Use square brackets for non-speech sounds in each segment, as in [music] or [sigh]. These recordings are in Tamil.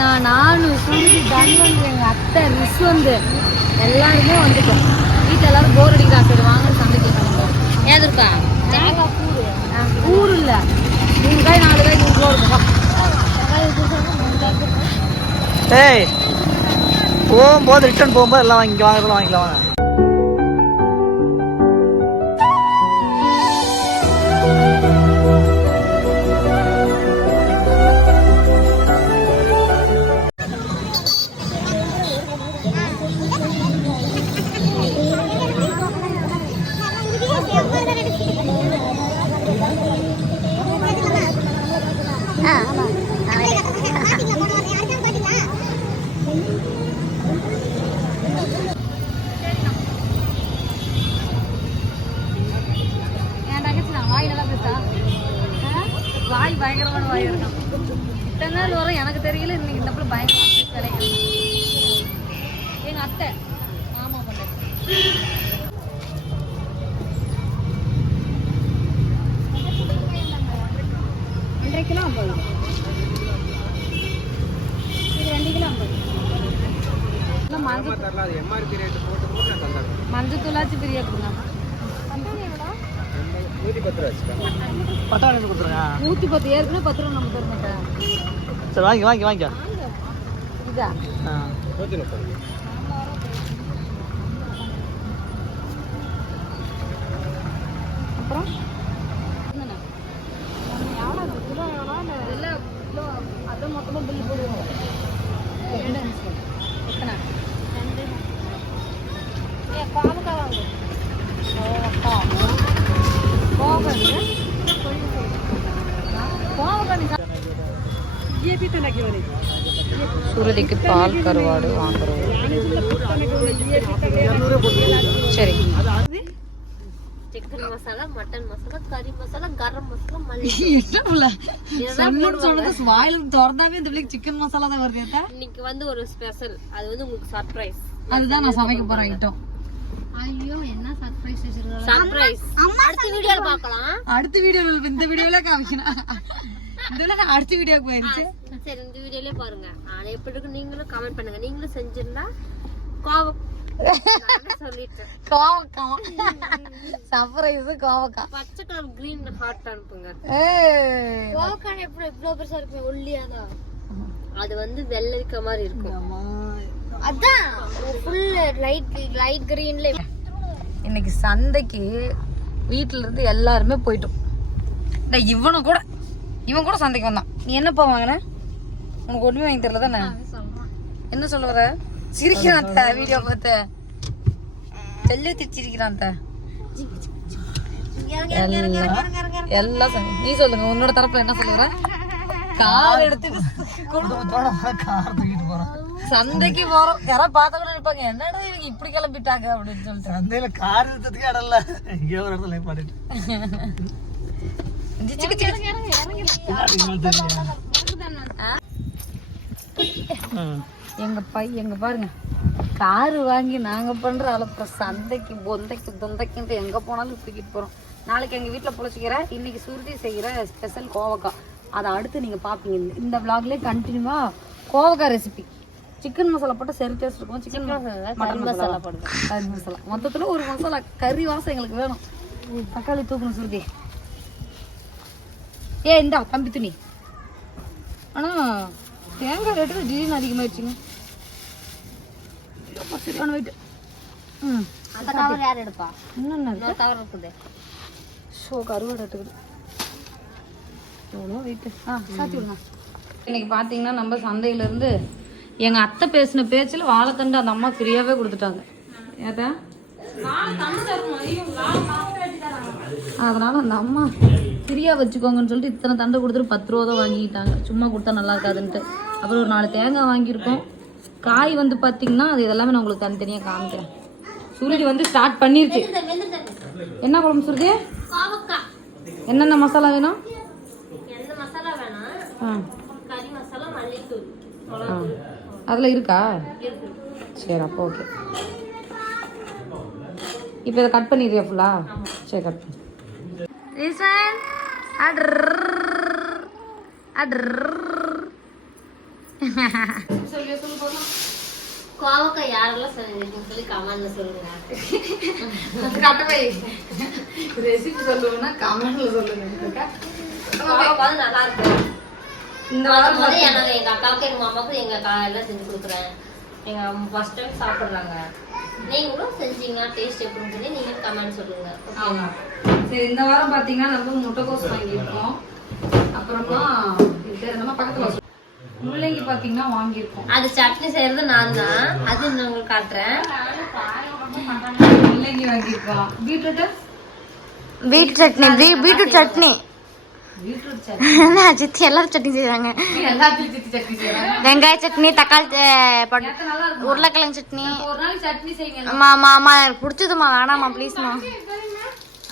பார்த்தீங்கன்னா நானும் சுருதி தன்வந்த் எங்கள் அத்தை ரிஸ் வந்து எல்லாருமே வந்துட்டோம். வீட்டில் எல்லாரும் போர் அடிக்கிறா சரி வாங்க சந்தைக்கு கிளம்புவோம் ஏதுருக்கா தேங்காய் கூறு கூறு இல்லை. மூணு காய் நாலு காய் நூறு ரூபா இருக்கும். ஏய் போகும்போது ரிட்டர்ன் போகும்போது எல்லாம் வாங்கி வாங்குறதுலாம் வாங்கிக்கலாம் வாங்க. மஞ்சள் தூளாச்சு பிரியா கொடுங்க. பத்தாயிரம் எடுத்து கொடுத்துருங்க நூற்றி பத்து ஏற்கனவே பத்து ரூபா நம்ம தர மாட்டேன் சரி வாங்கி வாங்கி வாங்கிக்க. இதா? ஆ. அப்புறம் என்னண்ணா? எவ்வளோ இது? கிலோ எவ்வளோ? இல்ல, இல்ல, கிலோ அதான் மொத்தமா bill போடுவோம். ரெண்டு நிமிஷம். எத்தனை? ஏ, பாவக்காய் வாங்கு. பாவக்காய். பாவக்காய் இல்ல? பாவக்காய் நீ சா- சுருதிக்கு பால் கருவாடு வாங்குறோம். சரி. சிக்கன் மசாலா மட்டன் மசாலா கறி மசாலா கரம் மசாலா மல்லி [laughs] என்ன? சொன்னது வாயில திறந்தாவே இந்த பிள்ளைக்கு சிக்கன் மசாலா தான் வருது? இன்னைக்கு வந்து ஒரு ஸ்பெஷல் அது வந்து உங்களுக்கு சர்ப்ரைஸ் அதுதான் நான் சமைக்க போறேன் ஐட்டம் ஐயோ என்ன சர்ப்ரைஸ் சர்ப்ரைஸ் அடுத்த வீடியோல பார்க்கலாம். அடுத்த வீடியோல இந்த வீடியோல காமிக்கணும் இதுல நான் அடுத்த வீடியோக்கு போயிருச்சு. சரி இந்த வீடியோலயே பாருங்க. ஆனா எப்படி இருக்கு நீங்களும் கமெண்ட் பண்ணுங்க. நீங்களும் செஞ்சிருந்தா கோவம். பச்சை கலர் கிரீன் ஹார்ட் அனுப்புங்க. ஏய். கோவக்காய் எப்படி இவ்வளவு பெருசா இருக்கு ஒல்லியாதான். அது வந்து வெள்ளரிக்க மாதிரி இருக்கும். அதான் ஃபுல் லைட் லைட் கிரீன்ல இன்னைக்கு சந்தைக்கு வீட்ல இருந்து எல்லாருமே போயிட்டோம். இவனும் கூட இவன் கூட சந்தைக்கு வந்தான். நீ என்னப்பா வாங்கின? உனக்கு ஒண்ணுமே வாங்கி தரல தானே? என்ன சொல்ல வர? சிரிக்கிறான் அத்தை, வீடியோ பார்த்து. தெல்ல திச்சிருக்கிறான் அத்தை. எல்லாம். நீ சொல்லுங்க உன்னோட தரப்புல என்ன சொல்லுற கார் எடுத்துட்டு கார் தூக்கிட்டு போறோம் சந்தைக்கு போறோம். யாராவது பார்த்தா கூட இருப்பாங்க என்னடா இவங்க இப்படி கிளம்பிட்டாங்க? அப்படின்னு சொல்லிட்டு. சந்தையில கார் எடுத்ததுக்கு இடம் இல்ல. எங்கேயோ ஒரு இடத்துல பாடிட்டு எங்க பை எங்க பாருங்க காரு வாங்கி நாங்க பண்ற அளவுக்கு சந்தைக்கு பொந்தைக்கு தொந்தைக்குன்ட்டு எங்க போனாலும் தூக்கிட்டு போறோம் நாளைக்கு எங்க வீட்டுல புழைச்சிக்கிற இன்னைக்கு சுருதி செய்கிற ஸ்பெஷல் கோவக்காய் அதை அடுத்து நீங்க பாப்பீங்க இந்த- vlogலயே கண்டினியூவா கோவக்காய் ரெசிபி சிக்கன் மசாலா போட்டு சரி டேஸ்ட் இருக்கும் சிக்கன் மட்டன் மசாலா போடுங்க கறி மசாலா மொத்தத்துல ஒரு மசாலா கறி வாசம் எங்களுக்கு வேணும் தக்காளி தூக்கணும் சுருதி ஏ இந்தா கம்பி துணி. ஆனா தேங்காய் ரேட்டு திடீர்னு அதிகமாயிடுச்சுங்க. ஐயோ, சரியான வெயிட் ம் அந்த கவர் யார் எடுப்பா? இருக்கு. கவர் இருக்குது. ஷோ கருவாடு எடுத்துக்கிது எவ்வளோ வெயிட்டு ஆ சாத்தி விடுங்க இன்னைக்கு பார்த்தீங்கன்னா நம்ம சந்தையிலேருந்து எங்கள் அத்தை பேசின பேச்சில் வாழைத்தண்டு அந்த அம்மா ஃப்ரீயாகவே கொடுத்துட்டாங்க. ஏதா அதனால அந்த அம்மா ஃப்ரீயாக வச்சுக்கோங்கன்னு சொல்லிட்டு இத்தனை தண்டை கொடுத்துட்டு பத்து ரூபா தான் வாங்கிட்டாங்க. சும்மா கொடுத்தா நல்லா இருக்காதுன்ட்டு. அப்புறம் ஒரு நாலு தேங்காய் வாங்கியிருக்கோம். காய் வந்து பார்த்தீங்கன்னா அது இதெல்லாமே நான் உங்களுக்கு தனித்தனியாக காமிக்கிறேன். சூரியடி வந்து ஸ்டார்ட் பண்ணிருச்சு. என்ன குழம்பு சுருதி என்னென்ன மசாலா வேணும்? அதில் இருக்கா? சரி அப்போ ஓகே இப்போ இதை கட் பண்ணிடுறியா ஃபுல்லா சரி கட் பண்ணு. ரீசன்? அட்ரு அட்ரு கோவக்காய் யாரெல்லாம் செஞ்சிருக்கீங்கன்னு சொல்லி கமெண்ட்ல சொல்லுங்க கட்டவை ரெசிபி சொல்லுவோம்னா கமெண்ட்ல சொல்லுங்க நல்லா இருக்கு இந்த வாரம் வாரம் எனக்கு எங்க அக்காவுக்கு எங்க மாமாவுக்கு எங்க அக்கா எல்லாம் செஞ்சு கொடுக்குறேன் எங்க ஃபர்ஸ்ட் டைம் சாப்பிட்றாங்க நீங்களும் செஞ்சீங்கன்னா டேஸ்ட் எப்படின்னு சொல்லி நீங்களும் கமெண்ட் சொல்லுங்க ஆமா. இந்த வாரம் பாத்தீங்கன்னா நம்ம முட்டைக்கோஸ் வாங்கியிருக்கோம். அப்புறமா நம்ம பக்கத்துல முள்ளங்கி பாத்தீங்கன்னா வாங்கியிருக்கோம். அது சட்னி செய்யறது நான் தான். அது நான் உங்களுக்கு காட்டுறேன். முள்ளங்கி வாங்கியிருக்கோம். பீட்ரூட் பீட்ரூட் சட்னி பீ- பீட்ரூட் சட்னி. பீட்ரூட் சட்னி. [laughs] சித்தி எல்லாரும் செய்யறாங்க வெங்காய சட்னி தக்காளி உருளைக்கிழங்கு சட்னி. ஒரு நாள் சட்னி செய்யுங்க. அம்மா அம்மா அம்மா எனக்கு பிடிச்சதுமா வேணாமா ப்ளீஸ்மா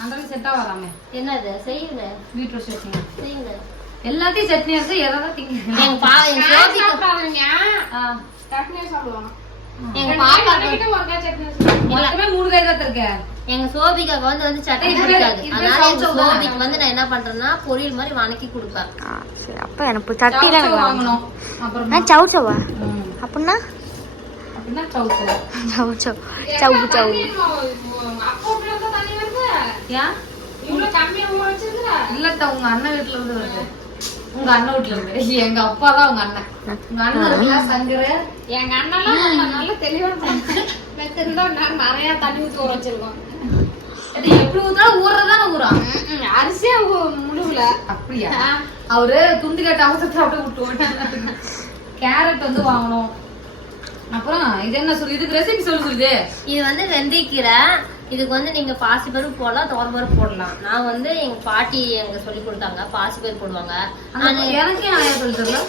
அந்த செட்டா வராமே என்னது செய்யுங்க பீட்ரூட் சட்னி செய்யுங்க எல்லாத்தையும் சட்னி வச்சு எதாவது திங்க எங்க பா எங்க சோபிக்கு எங்க பாப்பாக்கு மொத்தமே மூணு காய் தான் இருக்கு எங்க சோபிகாக்கு வந்து வந்து சட்னி பிடிக்காது அதனால எங்க சவுச்சவு? சோபிக்கு வந்து நான் என்ன பண்றேன்னா பொரியல் மாதிரி வணக்கி கொடுப்பேன் சரி அப்ப எனக்கு வேணாம். வாங்கணும் அப்புறமா ஆ சவு சவா ம். அப்படின்னா அப்படின்னா சவுச்சவு சவு சவு சவு சவு ஏன் இல்லத்தா உங்க அண்ணன் வீட்டுல இருந்து வருது. உங்க அண்ணன் வீட்டுல இருந்து. எங்க அப்பா தான் உங்க அண்ணன். உங்க அண்ணன் இருக்குல்ல சங்கரு? எங்க அண்ணெல்லாம் நல்ல தெளிவா இருந்தா நான் நிறைய தண்ணி ஊத்தி ஊற வச்சிருக்கோம். இது எப்படி ஊத்தாலும் ஊறதானே ஊறா அரிசியா முழுவுல அப்படியா? அவரு துண்டு கட்ட அவசரத்தை அப்படியே விட்டு கேரட் வந்து வாங்கணும். அப்புறம் இது என்ன சொல்லு இதுக்கு ரெசிபி சொல்லு சொல்லுது. இது வந்து வெந்தயக்கீரை. இதுக்கு வந்து நீங்க பாசிப்பருப்பு போடலாம் துவரம்பருப்பு போடலாம். நான் வந்து எங்க பாட்டி எங்க சொல்லி கொடுத்தாங்க பாசிப்பருப்பு போடுவாங்க. நான் எனக்கே நான் சொல்லி தரல?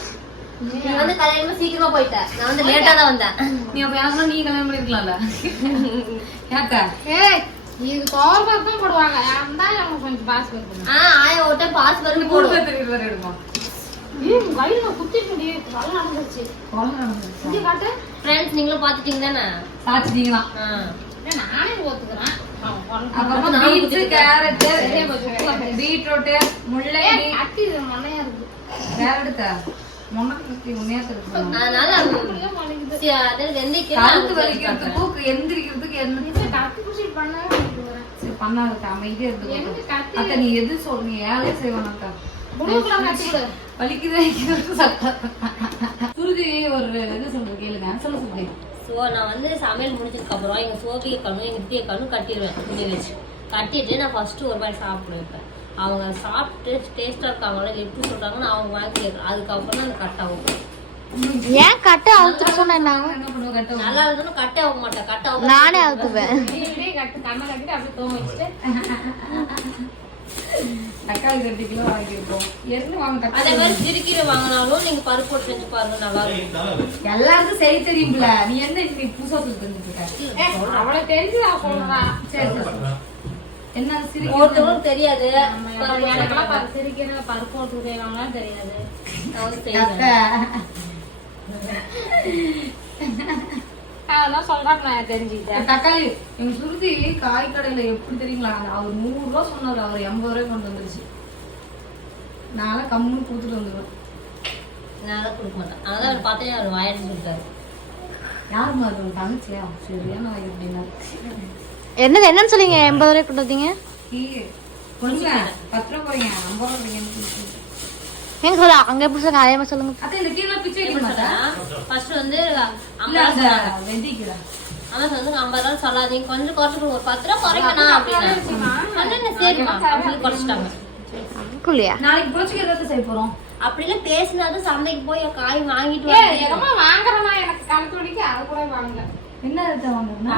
நீ வந்து கல்யாணமா சீக்கிரமா போயிட்டேன் நான் வந்து லேட்டா தான் வந்தேன். நீ அப்ப எனக்கு நீ கல்யாணம் பண்ணிருக்கலாம்ல? ஏக்கா ஏய் இது தோர்பருப்பு தான் போடுவாங்க. யாருந்தா அவங்க கொஞ்சம் பாஸ் பண்ணுவாங்க ஆஹ் ஆயா ஓட்ட போடுவோம் தெரியுது வரை நீங்களும் பாத்துட்டீங்க தானே சாச்சிட்டீங்களா பீட்ரூட் முள்ளங்கி. கட்டி இது மண்ணையா இருக்கு. மாட்டேங்கிறேன். சரி பண்ணாது அமைதியா இருக்கு அக்கா நீ எது சொல் நீ ஏழே செய்வானாக்கா. வலிக்குதே சுருதி ஒரு இது சொல்றது கேளுங்க. சொல்ல சொல்லுங்க சோ நான் வந்து சமையல் முடிஞ்சதுக்கு அப்புறம் எங்க சோபிய கண்ணும் எங்க திய கண்ணும் கட்டிடுவேன் துணி வச்சு. கட்டிட்டு நான் ஃபர்ஸ்ட் ஒரு மாதிரி சாப்பிட வைப்பேன் அவங்க சாப்பிட்டு டேஸ்டா இருக்காங்களா எப்படி சொல்றாங்கன்னு அவங்க வாங்கி கேட்கணும். அதுக்கப்புறம் தான் கட் ஆகும் ஏன் கட்ட அவுத்துட்டு சொன்னா என்ன ஆகும்? என்ன பண்ணுவோம் கட்ட நல்லா இருந்ததுன்னு கட்டே ஆக மாட்டேன் கட் ஆகும் நானே அவுத்துவேன். கட்டு கண்ணை கட்டிட்டு அப்படியே தூங்க வச்சுட்டு. தக்காளி ரெண்டு கிலோ வாங்கியிருக்கோம். எருந்து வாங்க அதே மாதிரி சிறுக்கீரை வாங்கினாலும் நீங்க பருப்பு போட்டு செஞ்சு பாருங்க நல்லா இருக்கும். எல்லாருக்கும் செய்ய தெரியும்ல. நீ என்ன நீ புதுசா சொல்லி தெரிஞ்சுட்டு இருக்க அவளை தெரிஞ்சு நான் சொல்றேன் சரி சரி. என்ன சிரிக்க ஒருத்தவங்களுக்கு தெரியாது. எனக்கெல்லாம் சிரிக்கிற பருப்பு போட்டு செய்வாங்களாம் தெரியாது. [laughs] நான் அதெல்லாம் சொல்றேன் நான் தெரிஞ்சுக்கிட்டேன். தக்காளி எங்க சுருதி காய் கடையில எப்படி தெரியுங்களா? அவர் நூறு ரூபா சொன்னாரு அவர் எண்பது ரூபாய் கொண்டு வந்துருச்சு. நாளை கம்முன்னு கொடுத்துட்டு வந்துடுவேன் நான் கொடுக்க மாட்டேன். அதான் அவர் பார்த்தே அவர் வாயிட்டு சொல்லிட்டாரு. யாருமா அது உன் தங்கச்சியா? சரியான வாய் அப்படின்னா. என்னது என்னன்னு சொல்லிங்க எண்பது ரூபாய் கொண்டு வந்தீங்க? கொடுங்க பத்து ரூபா போறீங்க ஐம்பது ரூபா போறீங்க எங்க சொல்ல அங்க எப்படி சொல்லுங்க அதே மாதிரி சொல்லுங்க? அத்தை இந்த கீழே பிச்சை வைக்க மாட்டா? ஃபர்ஸ்ட் வந்து அவன் வந்து ஐம்பது ரூபா சொல்லாதீங்க கொஞ்சம் குறைச்சு ஒரு பத்து ரூபா குறைக்கணும் அப்படின்னா. அண்ணன் சரிம்மா அப்படின்னு குறைச்சிட்டாங்க. நாளைக்கு புளிச்சிக்கீரை தான் செய்ய போறோம். அப்படிலாம் பேசினாதான் சந்தைக்கு போய் காய் வாங்கிட்டு எங்கம்மா வாங்குறேன்னா எனக்கு கணக்கு அது கூட வாங்கல. என்ன எடுத்த வாங்குறதுன்னா?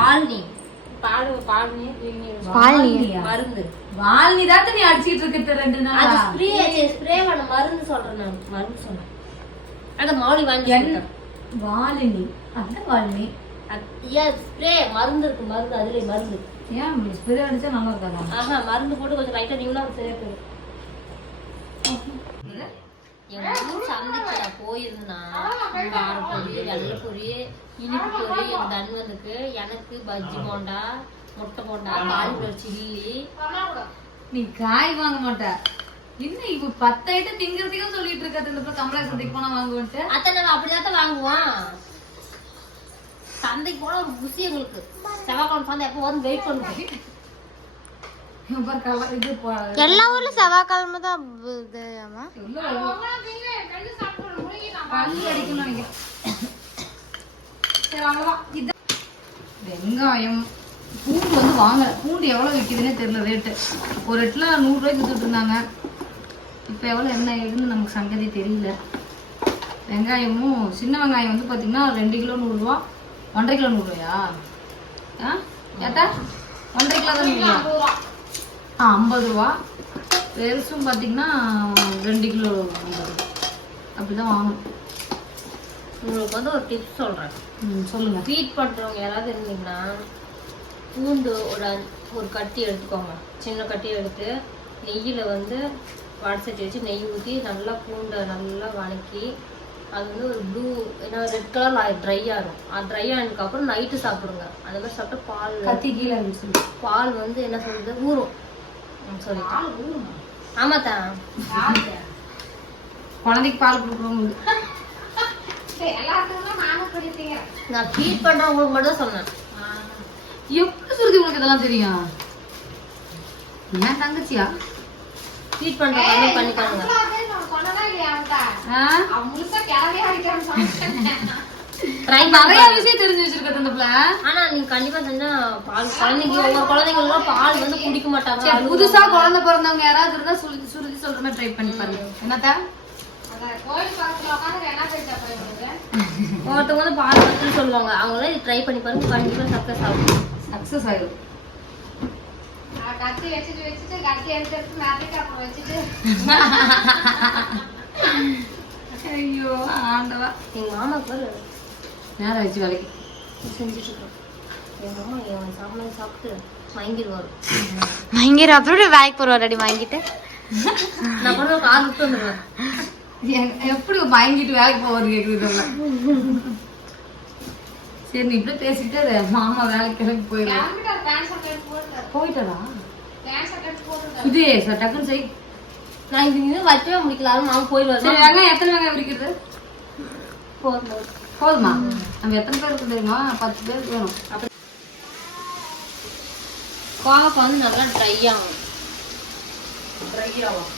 வால்னி தான் நீ அடிச்சிட்டு இருக்கிறது ரெண்டு அது நாளா ஸ்ப்ரே ஸ்ப்ரே பண்ண மருந்து சொல்றேன் நான் மருந்து சொன்னேன். அத மௌலி வாங்கி வாலினி. அதான் வாலினி. ஏன் ஸ்ப்ரே மருந்து இருக்கு மருந்து அதுல மருந்து. ஏன் ஸ்ப்ரே அடிச்சா நல்லா இருக்காதா? ஆஹா மருந்து போட்டு கொஞ்சம் லைட்டா நீங்களும் அது சரியா போயிடும் எங்க ஊர் சந்தைக்கு நான் போயிருந்தா காரப்பொரி வெள்ளைப்பொரி இனிப்பு பொரி எங்க தன்வனுக்கு எனக்கு பஜ்ஜி போண்டா முட்டை போண்டா காலிஃபிளவர் சில்லி. நீ காய் வாங்க மாட்ட. இன்னும் இப்ப பத்து ஐட்டம் திங்கிறதுக்கே சொல்லிட்டு இருக்காது இந்த கமலா சந்தைக்கு போனா வாங்குவோன்ட்டு. அத்தை நம்ம அப்படிதான் வாங்குவோம். சந்தைக்கு போனா ஒரு குசி எங்களுக்கு. செவ்வாய்க்கிழமை சந்தை எப்போ வரும்? வெயிட் பண்ணுவோம் இவன் பாரு கவ- இது போ- எல்லா ஊர்லயும் செவ்வாய்க்கிழமை தான் வெங்காயம். பூண்டு வந்து வாங்கல. பூண்டு எவ்வளவு விற்கிதுன்னே தெரியல ரேட்டு ஒரு எட்டுல நூறு ரூபாய்க்கு வித்துட்டு இருந்தாங்க. இப்போ எவ்வளவு என்ன ஏதுன்னு நமக்கு சங்கதி தெரியல. வெங்காயமும் சின்ன வெங்காயம் வந்து பாத்தீங்கன்னா ரெண்டு கிலோ நூறுரூவா ஒன்றரை கிலோ நூறுரூவாயா ஆ? ஏட்டா ஒன்றரை கிலோ தான் ஐம்பது ரூபா. பெருசும் பார்த்தீங்கன்னா ரெண்டு கிலோ ஐம்பது அப்படிதான் வாங்கணும். உங்களுக்கு வந்து ஒரு டிப்ஸ் சொல்றேன். ம் சொல்லுங்க. ஃபீட் பண்றவங்க யாராவது இருந்தீங்கன்னா பூண்டு ஒரு ஒரு கட்டி எடுத்துக்கோங்க. சின்ன கட்டி எடுத்து நெய்யில் வந்து வடசட்டி வச்சு நெய் ஊற்றி நல்லா பூண்டை நல்லா வணக்கி அது வந்து ஒரு ப்ளூ ஏன்னா ரெட் கலர் ட்ரை ஆகும் அது ட்ரை ஆனதுக்கப்புறம் நைட்டு சாப்பிடுங்க. அந்த மாதிரி சாப்பிட்டா பால் கத்தி கீழே. பால் வந்து என்ன சொல்றது? ஊறும். சொல்லிட்டேன். குழந்தைக்கு பால் சொல்லிட்டீங்க நான் ஃபீட் பண்றவங்களுக்கு மட்டும் சொன்னேன். எப்படி சுருதி உனக்கு இதெல்லாம் தெரியும்? என்ன தங்கச்சியா? ஃபீட் பண்றவங்க பண்ணிக்காங்க. நிறைய விஷயம் தெரிஞ்சு வச்சிருக்க இந்த பிள்ளை ஆனா நீங்க கண்டிப்பா செஞ்சா பால் குழந்தைங்க ஒவ்வொரு குழந்தைங்களும் பால் வந்து குடிக்க மாட்டாங்க. புதுசா குழந்தை பிறந்தவங்க யாராவது இருந்தா சுருதி சுருதி சொல்ற மாதிரி ட்ரை பண்ணி பாருங்க. என்னத்தா? ஒருத்தவங்க வந்து பால் பத்துன்னு சொல்லுவாங்க. அவங்களாம் ட்ரை பண்ணி பாருங்க கண்டிப்பா சக்சஸ் ஆகும். சக்சஸ் நான் கத்தி வச்சுட்டு வச்சுட்டு கத்தி எடுத்து எடுத்து அப்புறம் வச்சுட்டு. ஐயோ ஆண்டவா. எங்க மாமா பாரு. நேரம் ஆயிடுச்சு வேலைக்கு செஞ்சுட்டு இருக்கோம் எங்க அம்மா என் சாப்பிட சாப்பிட்டு அப்புறம் வேலைக்கு போறவாடி வாங்கிட்டு நான் கூட கார் விட்டு வந்துடுவேன் எப்படி பயங்கிட்டு வேலைக்கு கேக்குது இதெல்லாம். சரி நீ இப்படி பேசிக்கிட்டே. மாமா வேலைக்கு கிளம்பி போயிடுவேன் போயிட்டடா இது சார் டக்குன்னு செய் நான் இது இன்னும் வைக்கவே முடிக்கல மாமா போயிடுவாரு சரி வெங்காயம் எத்தனை வெங்காயம் பிரிக்கிறது போதும் போதுமா நம்ம எத்தனை பேருக்கு தெரியுமா பத்து பேருக்கு வேணும் கோவக்காய் வந்து நல்லா ட்ரை ஆகும் ட்ரை ஆகும்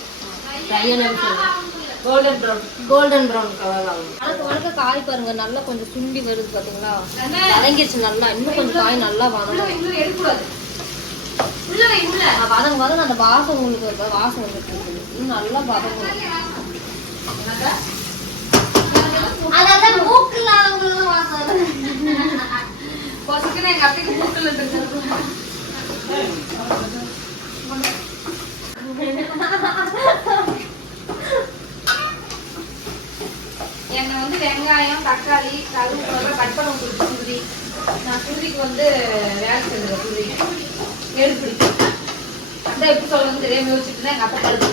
golden brown golden brown colour ஆகும் வணக்க காய் பாருங்க நல்லா கொஞ்சம் சுண்டி வருது பாத்தீங்களா? வதங்கிடுச்சு நல்லா இன்னும் கொஞ்சம் காய் நல்லா வதங்கும் வதங்க வதங்க அந்த வாசம் உங்களுக்கு வாசம் இன்னும் நல்லா வதங்கணும் அதான் மூக்குல. பசுக்குன்னு எங்க அத்தைக்கு மூக்கல் என்னை வந்து வெங்காயம் தக்காளி கருவேப்பிலை கட் பண்ண கொடுத்து சுருதி நான் சுருதிக்கு வந்து வேலை செஞ்சேன் சுருதி எடுப்பிடிச்சு அதான் எப்படி சொல்லணும்னு தெரியாம யோசிச்சுட்டு தான் எங்க அப்பா கழுத்து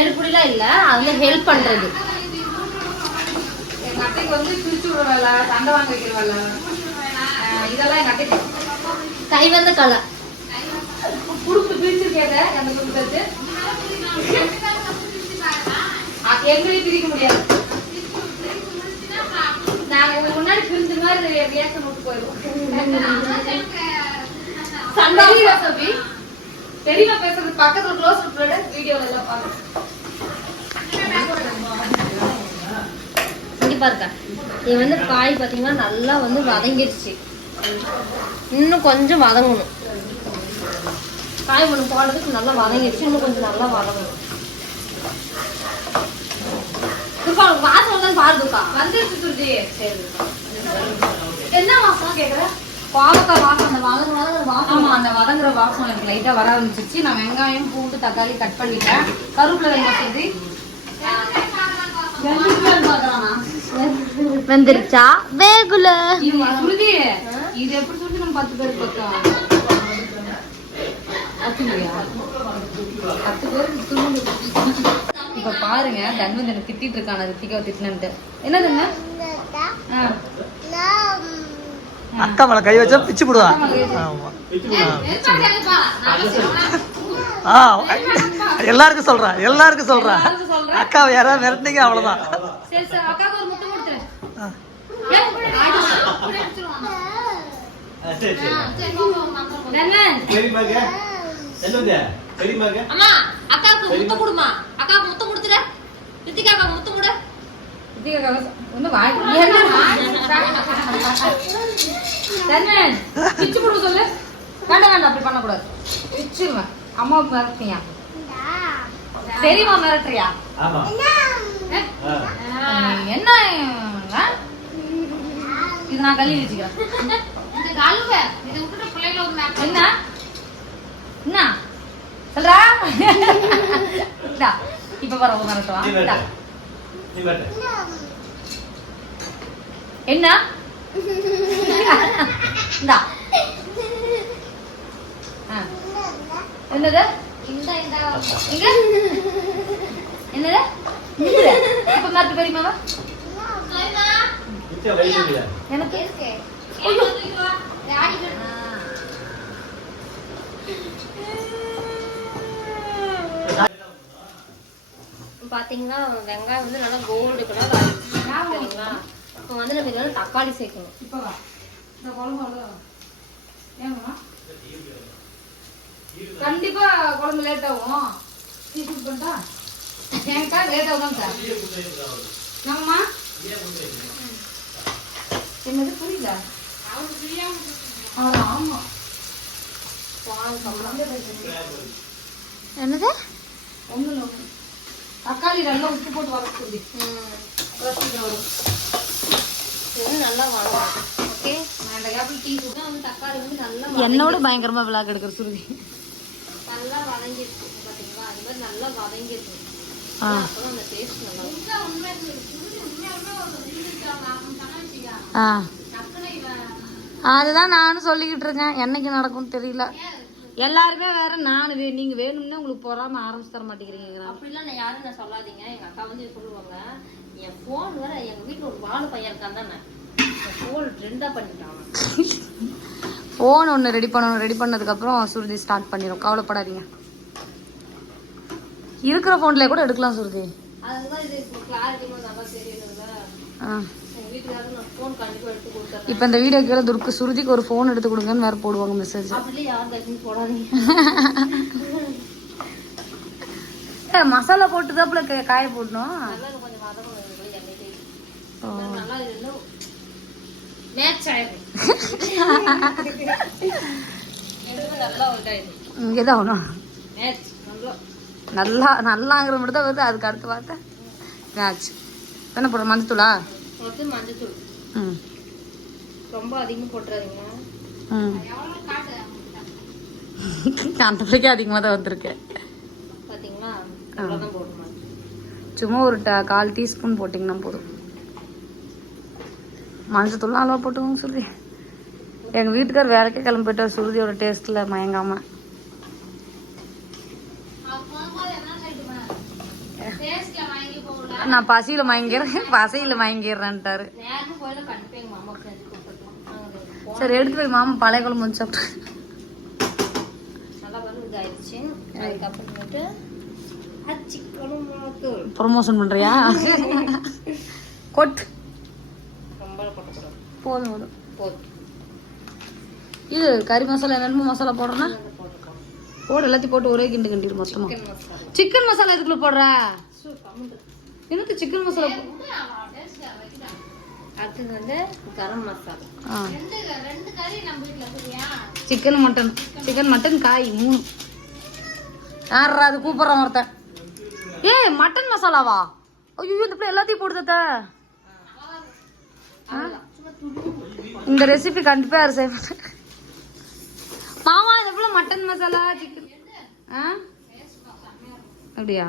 எடுப்புடிலாம் இல்ல அதுல ஹெல்ப் பண்றது. அத்தைக்கு வந்து பிரிச்சு விடுற வேலை சண்டை வாங்க வைக்கிற வேலை. இதெல்லாம் எங்க அத்தைக்கு. கை வந்த கலை. குடும்பத்தை பிரிச்சிருக்கேத அந்த குடும்பத்தை எங்களையும் பிரிக்க முடியாது. நாங்க முன்னாடி பிரிஞ்ச மாதிரி ரியாக்ஷன் விட்டு சோபி தெரியல பேசுறது பக்கத்துல க்ளோஸ் விட்டு வீடியோல எல்லாம் பாருங்க இருக்கா இது வந்து காய் பாத்தீங்கன்னா நல்லா வந்து வதங்கிருச்சு. இன்னும் கொஞ்சம் வதங்கணும். காய் ஒன்று போடுறதுக்கு நல்லா வதங்கிருச்சு. இன்னும் கொஞ்சம் நல்லா வதங்கணும். துர்கா, வாசம் தான் வந்துருச்சு சரி என்ன வாசம் கேக்குற? பாவக்காய் வாசம் அந்த வதங்க வதங்க வாசம் ஆமா அந்த வதங்குற வாசம் எனக்கு லைட்டா வர ஆரம்பிச்சிச்சு நான் வெங்காயம் பூண்டு தக்காளி கட் பண்ணிட்டேன். கருவேப்பிலை வெங்காயம் சேர்த்து வந்துருச்சா? வேகுல. இது சுருதி இது எப்படி சுருதி நம்ம பத்து பேரா? துண்டு இப்ப பாருங்க தன்வந்த் எனக்கு திட்டிட்டு இருக்கான ரித்திகாவை திட்டினன்ட்டு. என்னதுங்க. அக்கா மேல கை வச்சா பிச்சு போடுவா. ஆமா. ஆ எல்லாருக்கும் சொல்றேன் எல்லாருக்கும் சொல்றேன் அக்காவை யாராவது மிரட்டினீங்க அவ்வளவுதான் சரி சரி அக்காவுக்கு ஒரு முட்டை கொடுத்துரு ஆ. தர்மன். அம்மா அக்காவுக்கு முத்தம் கொடுமா. அக்காவுக்கு முத்தம் கொடுத்துரு ரித்திகாக்கா முத்தம் கொடு. இதுக்கு ஒண்ணு வாய் தர்மன் பிச்சு சொல்லு. வேண்டாம் வேண்டாம் அப்படி பண்ணக்கூடாது. பிச்சிருவேன் அம்மாவுக்கு மிரட்டியா மிரட்டுறியா? நீ என்ன? இது நான் கழுவி வச்சுக்கிறேன். இந்த கழுவ இதை விட்டுட்டு பிள்ளைகளை ஒரு மேப் என்ன? என்ன? சொல்றா? இந்தா, இப்ப வர மிரட்டுவா இந்தா. என்ன? இந்தா. என்னது? இந்த இந்த. இங்க? என்னது. இப்ப மாத்து பெரியமாவா எனக்கு இருக்கு டாடி பாத்தீங்கன்னா வெங்காயம் வந்து நல்லா கோல்டு கலர் ஆயிடுச்சு சரிங்களா இப்போ வந்து நம்ம இதுல தக்காளி சேர்க்கணும் இப்ப இந்த குழம்பு ஏங்கம்மா கண்டிப்பா குழம்பு லேட் ஆகும் டீ குட் பண்ணிட்டா ஏங்கக்கா லேட் ஆகும் சார் நம்மம்மா என்னது புரியல? ஆமா ஆமா. என்னது? ஒண்ணு. தக்காளி நல்லா உப்பு போட்டு வளர்க்குது வரும். நல்லா வாங்கணும் ஓகே நான் இந்த கேப்பில் டீ குட் வந்து தக்காளி வந்து நல்லா என்னோட பயங்கரமா விளாக் எடுக்கிற சுருதி. நல்லா வதங்கிருக்கு பாத்தீங்களா? அது மாதிரி நல்லா வதங்கிருக்கு ஆ. அப்பதான் அந்த டேஸ்ட் நல்லா இருக்கும் ஆ. அதுதான் நானும் சொல்லிக்கிட்டு இருக்கேன். என்னைக்கு நடக்கும்னு தெரியல. எல்லாருமே வேற நான் வே- நீங்க வேணும்னே உங்களுக்கு பொறாம ஆரம்பிச்சு தர மாட்டேங்கிறீங்க அப்படிலாம் நான் யாரும் நான் சொல்லாதீங்க. எங்க அக்கா வந்து சொல்லுவாங்க. என் போன் வேற எங்க வீட்டுல ஒரு வாழை பையன் இருக்கான் தானே. போன் ரெண்டா பண்ணிட்டான். ஃபோன் ஒன்று ரெடி பண்ணணும். ரெடி பண்ணதுக்கப்புறம் சுருதி ஸ்டார்ட் பண்ணிடும் கவலைப்படாதீங்க. இருக்கிற ஃபோன்லேயே கூட எடுக்கலாம் சுருதி. ஆ. இப்போ இந்த வீடியோ கீழே துருக்கு சுருதிக்கு ஒரு ஃபோன் எடுத்து கொடுங்கன்னு வேற போடுவாங்க மெசேஜ் மசாலா போட்டு தாப்புல காய போடணும்? இங்கே தான் ஆகணும் நல்லா நல்லா நல்லாங்கிற மட்டும் தான் வருது. அதுக்கு அடுத்து பார்த்தா. மேட்ச் என்ன போடுற மஞ்சத்தூளா? அடுத்து மஞ்சத்தூள். ம் ரொம்ப அதிகமாக போட்டுறாதீங்க. ம் அந்த பிள்ளைக்கு அதிகமாக தான் வந்திருக்கு பாத்தீங்களா? அவ்வளோதான் போடணும் சும்மா ஒரு கால் டீஸ்பூன் போட்டிங்கன்னா போதும். மஞ்சத்தூள்லாம் அளவா போட்டுக்கோங்க சொல்லி எங்கள் வீட்டுக்கார் வேலைக்கே கிளம்பி போயிட்டார் சுருதியோட டேஸ்ட்டில் மயங்காமல் நான் பசியில் மயங்கிறேன் பசையில் நாங்கள் சரி எடுத்து போய் மாமா பழைய குழம்பு வந்து சாப்பிட்டு. நல்லா வந்து இதாயிடுச்சு. அதுக்கப்புறமேட்டு சிக்கனும் மிளகாத்தூள் ப்ரொமோஷன் பண்ணுறியா கொட் ரொம்ப போட்டக்கூடாது போதும் போதும். இது கறி மசாலா என்னென்ன மசாலா போடுறேன்னா போடு எல்லாத்தையும் போட்டு ஒரே கிண்டு கிண்டிடு மொத்தமாக சிக்கன் மசாலா. எதுக்குள்ள போடுற? என்னது சிக்கன் மசாலா அடுத்தது வந்து கரம் மசாலா. ஆ. ரெண்டு ரெண்டு கறி நம்ம வீட்டுல சரியா சிக்கன் மட்டன் சிக்கன் மட்டன் காய் மூணு. யாரா அது கூப்பிட்றான் ஒருத்தன்? ஏய் மட்டன் மசாலாவா? ஐயோ இந்த பிள்ளை எல்லாத்தையும் போடுதத்த இந்த ரெசிபி கண்டிப்பா யாரும் செய்ய மாட்டாங்க மாமா இந்த பிள்ளை மட்டன் மசாலா சிக்கன் ஆ? அப்படியா?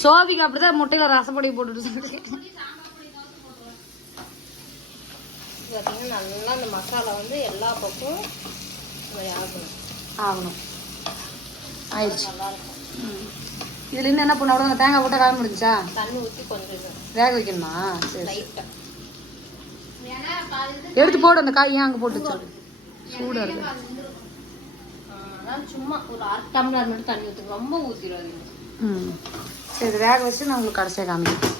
சோபிக்கு அப்படிதான் முட்டையில ரசப்பொடி போட்டுட்டு பார்த்தீங்கன்னா நல்லா அந்த மசாலா வந்து எல்லா பக்கமும் ஆகணும். ஆகணும். ஆயிடுச்சு. நல்லா இருக்கும். ம். இதுல இன்னும் என்ன பண்ண அவ்வளோ தேங்காய் போட்டால் காய முடிஞ்சா தண்ணி ஊற்றி கொஞ்சம் வேக வைக்கணுமா? சரி எடுத்து போடு அந்த காய் ஏன் அங்கே போட்டு சூடாக இருக்கு சும்மா ஒரு அரை டம்ளர் மட்டும் தண்ணி ஊற்றுங்க ரொம்ப ஊற்றிடாதீங்க ம். சரி வேக வச்சு நான் உங்களுக்கு கடைசியாக காமிக்கிறேன்.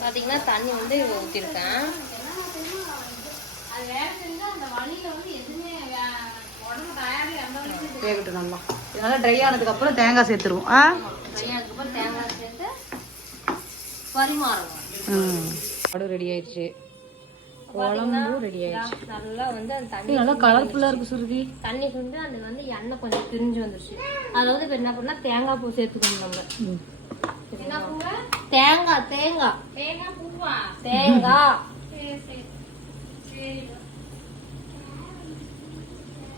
பார்த்தீங்கன்னா தண்ணி வந்து ஊற்றிருக்கேன் வேகட்டும் நல்லா. ட்ரை ஆனதுக்கப்புறம் தேங்காய் சேர்த்துருவோம். ஆ? தேங்காய் சேர்த்து ம். ரெடி ஆயிடுச்சு. குழம்பும் ரெடி ஆயிடுச்சு. நல்லா வந்து அந்த தண்ணி நல்லா கலர்ஃபுல்லாக இருக்கு சுருதி. தண்ணி வந்து அது வந்து எண்ணெய் கொஞ்சம் பிரிஞ்சு வந்துருச்சு. அதில் வந்து இப்போ என்ன பண்ணா தேங்காய் பூ சேர்த்துக்கணும் நம்ம. தேங்காய் தேங்காய். தேங்காய் பூவா? தேங்காய்.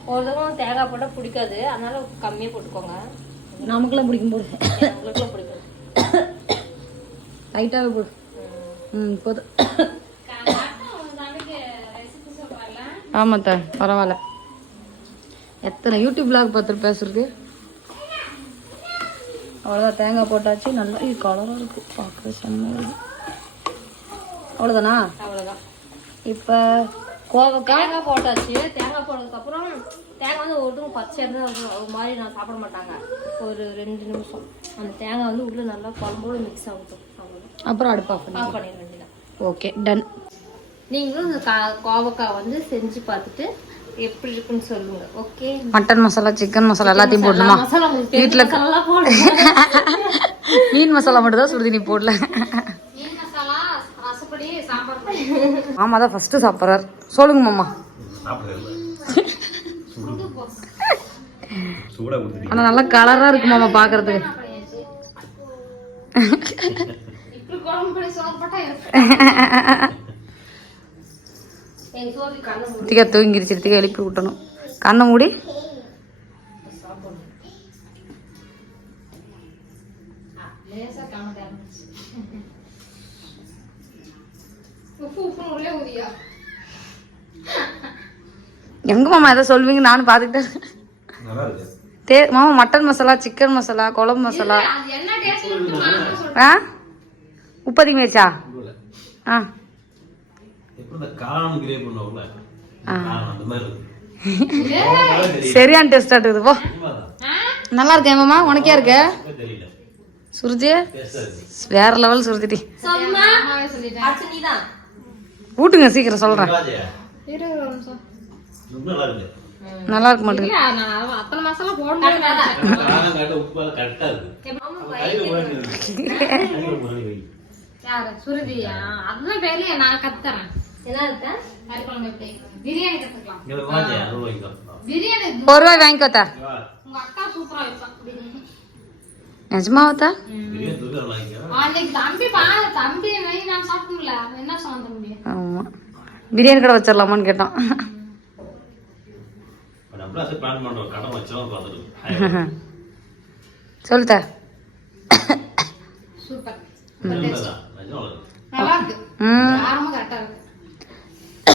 ஒருத்தவங்க தேங்காய் போட்டால் பிடிக்காது. அதனால கம்மியாக போட்டுக்கோங்க. நமக்குலாம் பிடிக்கும் போது உங்களுக்கு பிடிக்கும் லைட்டாகவே போடு. ம். போதும். ஆமாம் த பரவாயில்ல எத்தனை யூடியூப் vlog பார்த்துட்டு பேசுறது அவ்வளோதான் தேங்காய் போட்டாச்சு நல்லா இது கலராக இருக்கு. பார்க்க செம்மையாக இருக்கு. அவ்வளோதானா அவ்வளோதான் இப்போ கோவக்காய் தேங்காய் போட்டாச்சு. தேங்காய் போட்டதுக்கப்புறம் தேங்காய் வந்து ஒட்டும் பச்சை இருந்தால் ஒரு மாதிரி நான் சாப்பிட மாட்டாங்க. ஒரு ரெண்டு நிமிஷம். அந்த தேங்காய் வந்து உள்ள நல்லா குழம்போடு மிக்ஸ் ஆகட்டும் அப்புறம் அடுப்பு ஆஃப் பண்ணி ஆஃப் பண்ணிட வேண்டியதான் ஓகே டன் நீங்களும் இந்த கா- கோவக்காய் வந்து செஞ்சு பார்த்துட்டு எப்படி இருக்குன்னு சொல்லுங்க okay mutton masala chicken masala எல்லாத்தையும் போடணுமா? வீட்டில் [laughs] மீன் மசாலா மட்டும் தான் சுடுதி நீ போடல. மீன் மசாலா ரசப்படி சாம்பார் பொடி. மாமா தான் ஃபர்ஸ்ட் சாப்பிட்றாரு. சொல்லுங்க மாமா. ஆனா நல்லா கலரா இருக்கு மாமா பாக்குறதுக்கு. இப்படி [laughs] குழம்பு பொடி சோறு போட்டா இருக்கு எங்க சோபி கண்ணு மூடி. ரித்திகா தூங்கிருச்சு ரித்திகா எழுப்பி விட்டணும். கண்ணை மூடி. எங்க மாமா எதை சொல்வீங்க நானும் பாத்துக்கிட்டேன் தே மாமா மட்டன் மசாலா சிக்கன் மசாலா குழம்பு மசாலா. ஆ? உப்பு அதிகமாயிருச்சா. ஆ. சரியான டேஸ்ட் ஆட்டுது போ. நல்லா இருக்கேன் மாமா? உனக்கே இருக்க? இருக்கு. வேற லெவல் நீதான் ஊட்டுங்க சீக்கிரம் சொல்றேன். நல்லா இருக்க. மாட்டேங்குது. [laughs] பிரியாணி ஒரு ரூபாய் வாங்கிக்கோத்தா வா. உங்க அக்கா சூப்பரா வைப்பா பிரியாணி. கடை வச்சிடலாமான்னு கேட்டோம். [laughs] சொல்லுத்த சூப்பர். நிஜம் நல்லா இருக்கு. நல்லா இருக்கு. ம். காரமும் கரெக்டா இருக்கு.